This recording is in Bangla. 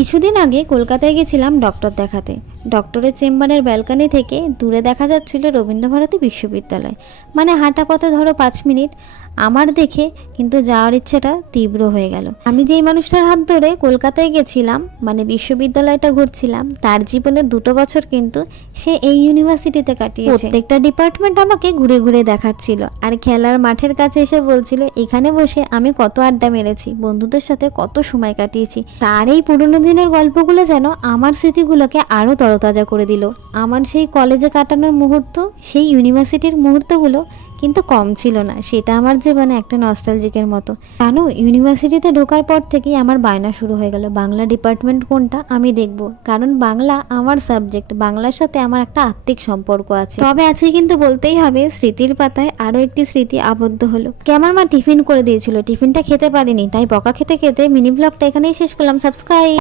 কিছুদিন আগে কলকাতায় গেছিলাম ডক্টর দেখাতে। ডক্টরের চেম্বারের ব্যালকনি থেকে দূরে দেখা যাচ্ছিল রবীন্দ্রভারতী বিশ্ববিদ্যালয়। মানে হাঁটা পথে ধরো 5 মিনিট। আমার দেখে কিন্তু যাওয়ার ইচ্ছেটা তীব্র হয়ে গেল। আমি যেই মানুষটার হাত ধরে কলকাতায় গেছিলাম, মানে বিশ্ববিদ্যালয়টা ঘুরছিলাম, তার জীবনে 2 বছর কিন্তু সে এই ইউনিভার্সিটিতে কাটিয়েছে। প্রত্যেকটা ডিপার্টমেন্ট আমাকে ঘুরে ঘুরে দেখাচ্ছিল, আর খেলার মাঠের কাছে এসে বলছিল এখানে বসে আমি কত আড্ডা মেরেছি, বন্ধুদের সাথে কত সময় কাটিয়েছি। তার এই পুরোনো দিনের গল্পগুলো যেন আমার স্মৃতিগুলোকে আরও তরতাজা করে দিল। আমার সেই কলেজে কাটানোর মুহূর্ত, সেই ইউনিভার্সিটির মুহূর্তগুলো কিন্তু কম ছিল না। সেটা আমার জীবনে একটা নস্টালজিকের মতো। জানো, ইউনিভার্সিটিতে ঢোকার পর থেকেই আমার বায়না শুরু হয়ে গেল বাংলা ডিপার্টমেন্ট কোনটা আমি দেখব, কারণ বাংলা আমার সাবজেক্ট, বাংলার সাথে আমার একটা আত্মিক সম্পর্ক আছে। তবে আজকে কিন্তু বলতেই হবে, স্মৃতির পাতায় আরও একটি স্মৃতি আবদ্ধ হলো। আমার মা টিফিন করে দিয়েছিল, টিফিনটা খেতে পারিনি, তাই বকা খেতে খেতে মিনি ব্লগটা এখানেই শেষ করলাম। সাবস্ক্রাইব।